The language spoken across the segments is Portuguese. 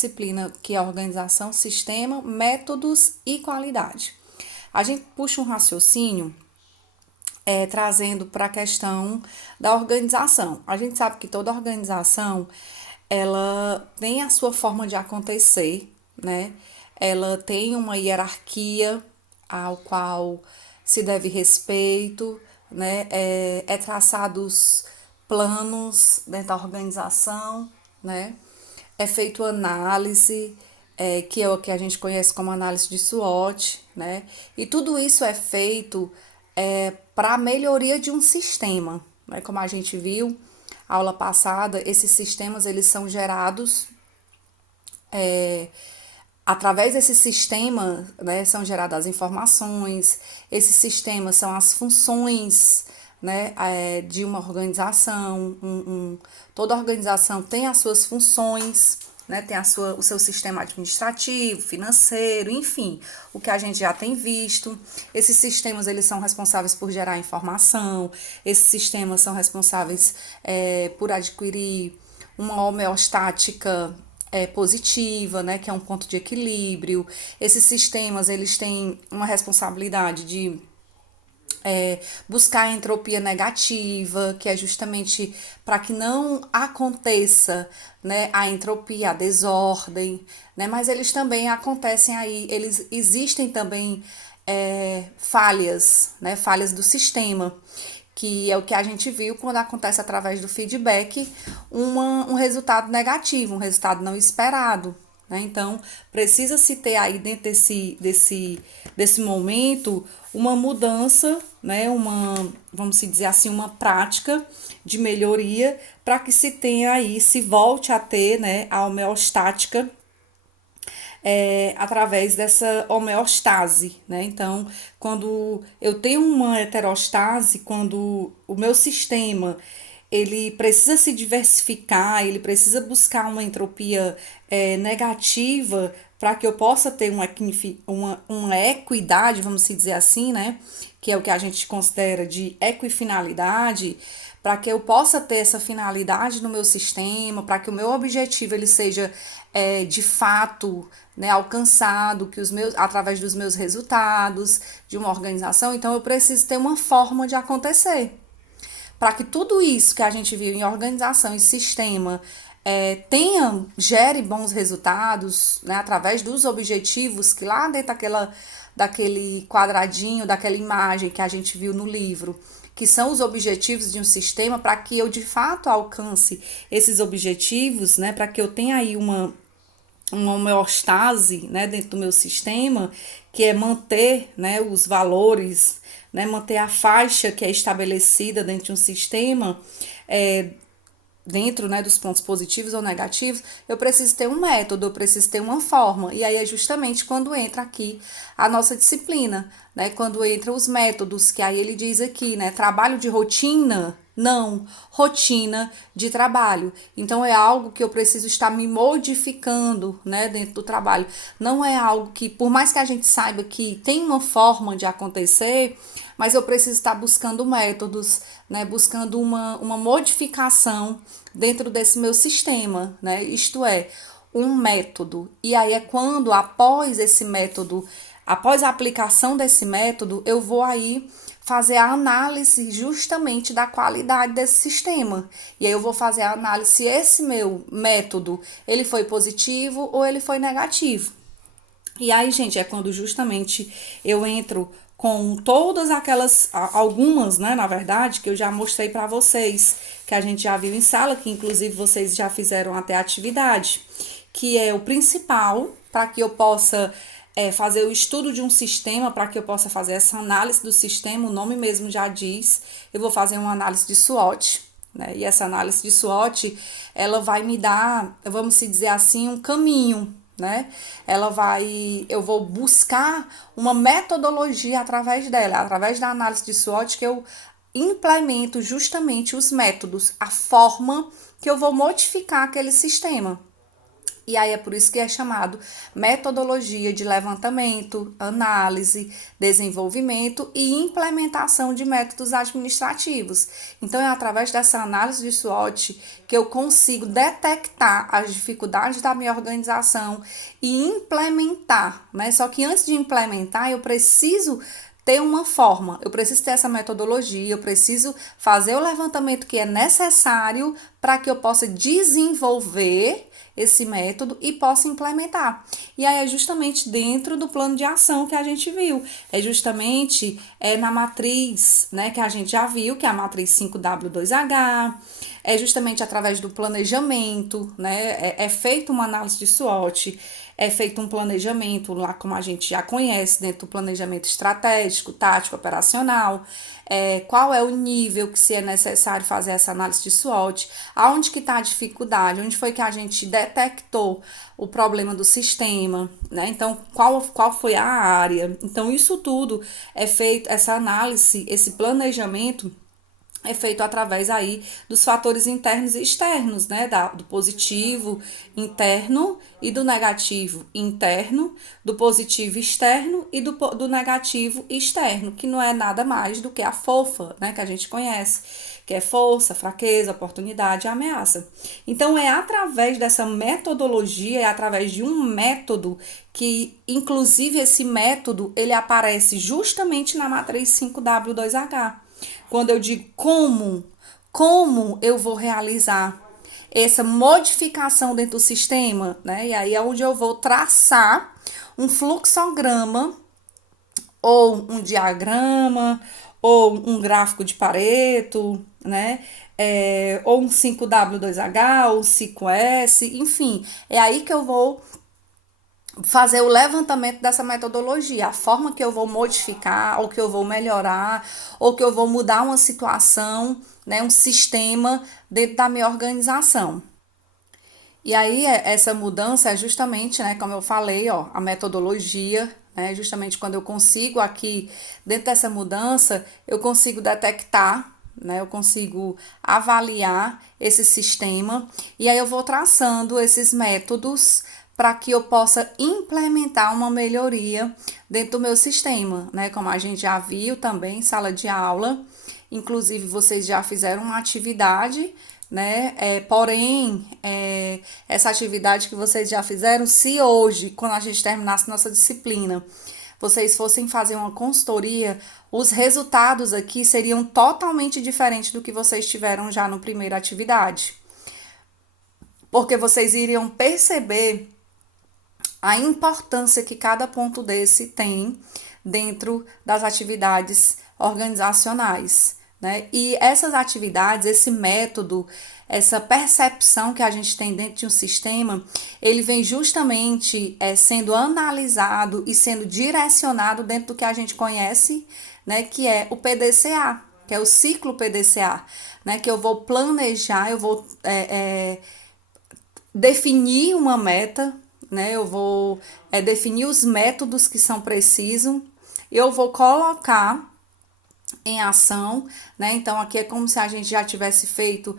disciplina que é a organização, sistema, métodos e qualidade. A gente puxa um raciocínio trazendo para a questão da organização. A gente sabe que toda organização ela tem a sua forma de acontecer, né? Ela tem uma hierarquia ao qual se deve respeito, né? É traçados planos dentro da organização, né? É feito análise, que é o que a gente conhece como análise de SWOT, né? E tudo isso é feito para a melhoria de um sistema, né? Como a gente viu aula passada, esses sistemas eles são gerados através desse sistema, né, são geradas as informações, esses sistemas são as funções, né, de uma organização. Toda organização tem as suas funções, né, tem o seu sistema administrativo, financeiro, enfim, o que a gente já tem visto. Esses sistemas eles são responsáveis por gerar informação, esses sistemas são responsáveis por adquirir uma homeostática positiva, né, que é um ponto de equilíbrio. Esses sistemas eles têm uma responsabilidade de buscar a entropia negativa, que é justamente para que não aconteça, né, a entropia, a desordem, né, mas eles também acontecem aí, eles existem também falhas, né, falhas do sistema, que é o que a gente viu quando acontece através do feedback um resultado negativo, um resultado não esperado. Né? Então, precisa-se ter aí dentro desse momento uma mudança, né? Vamos dizer assim, uma prática de melhoria para que se tenha aí, se volte a ter, né, a homeostática através dessa homeostase, né? Então, quando eu tenho uma heterostase, quando o meu sistema ele precisa se diversificar, ele precisa buscar uma entropia negativa para que eu possa ter uma equidade, vamos dizer assim, né? Que é o que a gente considera de equifinalidade, para que eu possa ter essa finalidade no meu sistema, para que o meu objetivo ele seja de fato, né, alcançado, que através dos meus resultados de uma organização, então eu preciso ter uma forma de acontecer. Para que tudo isso que a gente viu em organização e sistema gere bons resultados, né, através dos objetivos que lá dentro daquele quadradinho, daquela imagem que a gente viu no livro, que são os objetivos de um sistema, para que eu de fato alcance esses objetivos, né, para que eu tenha aí uma homeostase, né, dentro do meu sistema, que é manter, né, os valores, né, manter a faixa que é estabelecida dentro de um sistema, dentro, né, dos pontos positivos ou negativos, eu preciso ter um método, eu preciso ter uma forma. E aí é justamente quando entra aqui a nossa disciplina, né? Quando entra os métodos, que aí ele diz aqui, né? Trabalho de rotina, não, rotina de trabalho. Então é algo que eu preciso estar me modificando, né, dentro do trabalho. Não é algo que, por mais que a gente saiba que tem uma forma de acontecer, mas eu preciso estar buscando métodos, né, buscando uma modificação dentro desse meu sistema, né? Isto é, um método. E aí é quando, após esse método, após a aplicação desse método, eu vou aí fazer a análise justamente da qualidade desse sistema. E aí eu vou fazer a análise se esse meu método, ele foi positivo ou ele foi negativo. E aí, gente, é quando justamente eu entro com todas algumas, né, na verdade, que eu já mostrei para vocês, que a gente já viu em sala, que inclusive vocês já fizeram até atividade, que é o principal para que eu possa fazer o estudo de um sistema, para que eu possa fazer essa análise do sistema, o nome mesmo já diz, eu vou fazer uma análise de SWOT, né, e essa análise de SWOT, ela vai me dar, vamos dizer assim, um caminho, né? Eu vou buscar uma metodologia através dela, através da análise de SWOT, que eu implemento justamente os métodos, a forma que eu vou modificar aquele sistema. E aí é por isso que é chamado metodologia de levantamento, análise, desenvolvimento e implementação de métodos administrativos. Então é através dessa análise de SWOT que eu consigo detectar as dificuldades da minha organização e implementar, né? Só que antes de implementar, eu preciso ter uma forma, eu preciso ter essa metodologia, eu preciso fazer o levantamento que é necessário para que eu possa desenvolver esse método e possa implementar. E aí é justamente dentro do plano de ação que a gente viu, é justamente na matriz, né, que a gente já viu, que é a matriz 5W2H, é justamente através do planejamento, né, é feita uma análise de SWOT, é feito um planejamento lá, como a gente já conhece, dentro do planejamento estratégico, tático, operacional, qual é o nível que se é necessário fazer essa análise de SWOT, aonde que está a dificuldade, onde foi que a gente detectou o problema do sistema, né? Então, qual foi a área? Então, isso tudo é feito, essa análise, esse planejamento é feito através aí dos fatores internos e externos, né? Do positivo interno e do negativo interno, do positivo externo e do negativo externo, que não é nada mais do que a FOFA, né? Que a gente conhece, que é força, fraqueza, oportunidade e ameaça. Então, é através dessa metodologia, é através de um método que, inclusive, esse método, ele aparece justamente na matriz 5W2H. Quando eu digo como eu vou realizar essa modificação dentro do sistema, né? E aí é onde eu vou traçar um fluxograma ou um diagrama ou um gráfico de Pareto, né? Ou um 5W2H ou um 5S, enfim, é aí que eu vou fazer o levantamento dessa metodologia, a forma que eu vou modificar, ou que eu vou melhorar, ou que eu vou mudar uma situação, né, um sistema dentro da minha organização. E aí, essa mudança é justamente, né, como eu falei, ó, a metodologia, né, justamente quando eu consigo aqui, dentro dessa mudança, eu consigo detectar, né, eu consigo avaliar esse sistema, e aí eu vou traçando esses métodos para que eu possa implementar uma melhoria dentro do meu sistema, né? Como a gente já viu também em sala de aula, inclusive vocês já fizeram uma atividade, né? Porém, essa atividade que vocês já fizeram, se hoje, quando a gente terminasse nossa disciplina, vocês fossem fazer uma consultoria, os resultados aqui seriam totalmente diferentes do que vocês tiveram já no primeira atividade. Porque vocês iriam perceber a importância que cada ponto desse tem dentro das atividades organizacionais, né? E essas atividades, esse método, essa percepção que a gente tem dentro de um sistema, ele vem justamente sendo analisado e sendo direcionado dentro do que a gente conhece, né? Que é o PDCA, que é o ciclo PDCA, né? Que eu vou planejar, eu vou definir uma meta, né? Eu vou definir os métodos que são precisos, eu vou colocar em ação, né? Então aqui é como se a gente já tivesse feito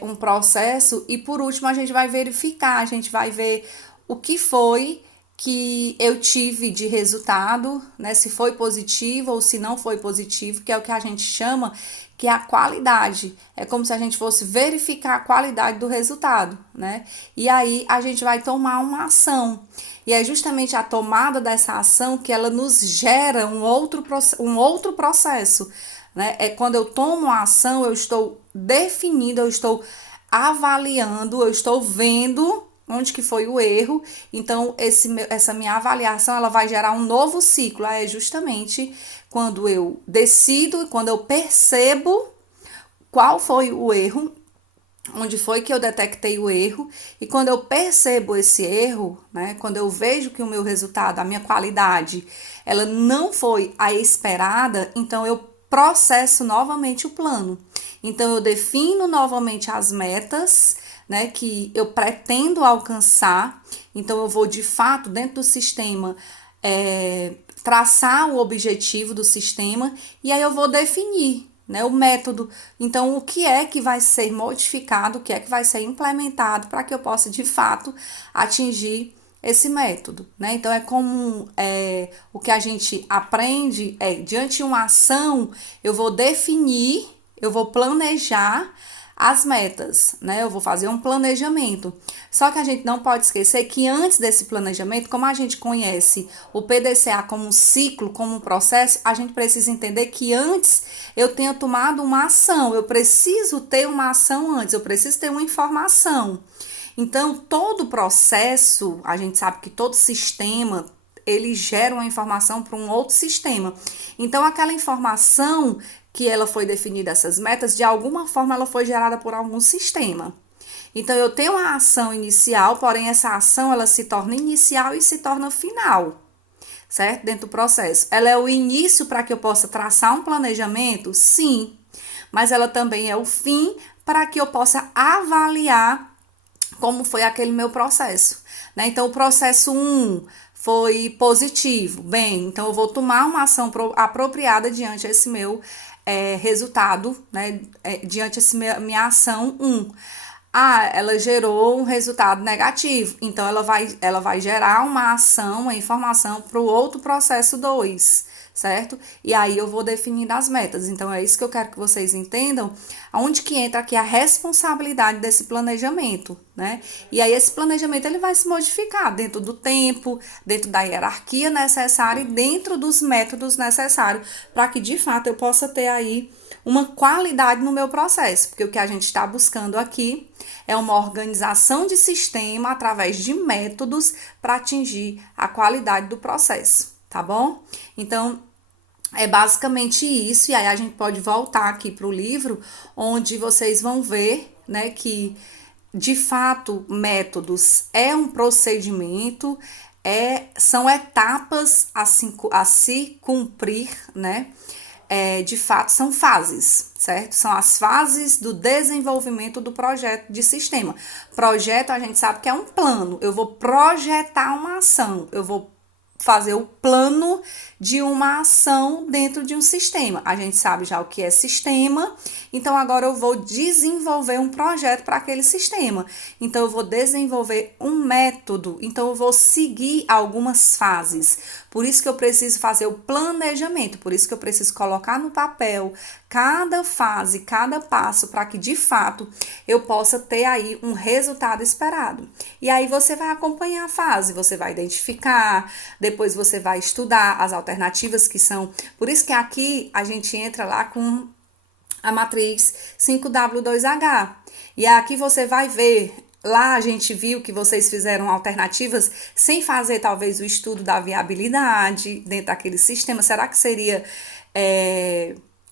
um processo e por último a gente vai verificar, a gente vai ver o que foi que eu tive de resultado, né? Se foi positivo ou se não foi positivo, que é o que a gente chama que é a qualidade. É como se a gente fosse verificar a qualidade do resultado, né? E aí a gente vai tomar uma ação. E é justamente a tomada dessa ação que ela nos gera um outro processo, né? É quando eu tomo a ação, eu estou definindo, eu estou avaliando, eu estou vendo onde que foi o erro. Então, essa minha avaliação, ela vai gerar um novo ciclo. É justamente quando eu decido, quando eu percebo qual foi o erro, onde foi que eu detectei o erro, e quando eu percebo esse erro, né, quando eu vejo que o meu resultado, a minha qualidade, ela não foi a esperada, então eu processo novamente o plano. Então, eu defino novamente as metas, né, que eu pretendo alcançar. Então, eu vou de fato dentro do sistema traçar o objetivo do sistema e aí eu vou definir, né? O método. Então, o que é que vai ser modificado, o que é que vai ser implementado para que eu possa, de fato, atingir esse método, né? Então, é como o que a gente aprende diante de uma ação, eu vou definir, eu vou planejar as metas, né? Eu vou fazer um planejamento. Só que a gente não pode esquecer que antes desse planejamento, como a gente conhece o PDCA como um ciclo, como um processo, a gente precisa entender que antes eu tenha tomado uma ação, eu preciso ter uma ação antes, eu preciso ter uma informação. Então, todo processo, a gente sabe que todo sistema ele gera uma informação para um outro sistema. Então, aquela informação que ela foi definida, essas metas, de alguma forma ela foi gerada por algum sistema. Então, eu tenho uma ação inicial, porém essa ação ela se torna inicial e se torna final, certo? Dentro do processo. Ela é o início para que eu possa traçar um planejamento? Sim. Mas ela também é o fim para que eu possa avaliar como foi aquele meu processo, né? Então, o processo 1 foi positivo. Bem, então eu vou tomar uma ação apropriada diante desse meu resultado, né? Diante dessa minha ação 1. Ah, ela gerou um resultado negativo, então ela vai gerar uma ação, uma informação para o outro processo 2, certo? E aí eu vou definindo as metas. Então é isso que eu quero que vocês entendam, aonde que entra aqui a responsabilidade desse planejamento, né? E aí esse planejamento ele vai se modificar dentro do tempo, dentro da hierarquia necessária e dentro dos métodos necessários para que de fato eu possa ter aí uma qualidade no meu processo, porque o que a gente está buscando aqui é uma organização de sistema através de métodos para atingir a qualidade do processo, tá bom? Então, é basicamente isso, e aí a gente pode voltar aqui para o livro, onde vocês vão ver, né, que de fato métodos é um procedimento, são etapas a se cumprir, né? De fato, são fases, certo? São as fases do desenvolvimento do projeto de sistema. Projeto, a gente sabe que é um plano. Eu vou projetar uma ação, eu vou fazer o plano de uma ação dentro de um sistema. A gente sabe já o que é sistema, então agora eu vou desenvolver um projeto para aquele sistema. Então eu vou desenvolver um método, então eu vou seguir algumas fases. Por isso que eu preciso fazer o planejamento, por isso que eu preciso colocar no papel cada fase, cada passo, para que de fato eu possa ter aí um resultado esperado. E aí você vai acompanhar a fase, você vai identificar, depois você vai estudar as alternativas que são. Por isso que aqui a gente entra lá com a matriz 5W2H. E aqui você vai ver. Lá a gente viu que vocês fizeram alternativas sem fazer talvez o estudo da viabilidade dentro daquele sistema. Será que seria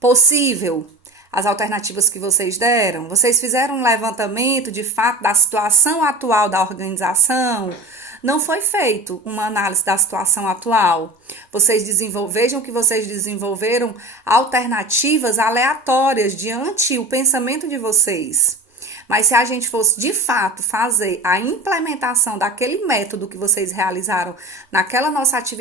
possível as alternativas que vocês deram? Vocês fizeram um levantamento de fato da situação atual da organização? Não foi feito uma análise da situação atual. Vejam que vocês desenvolveram alternativas aleatórias diante do pensamento de vocês. Mas se a gente fosse de fato fazer a implementação daquele método que vocês realizaram naquela nossa atividade,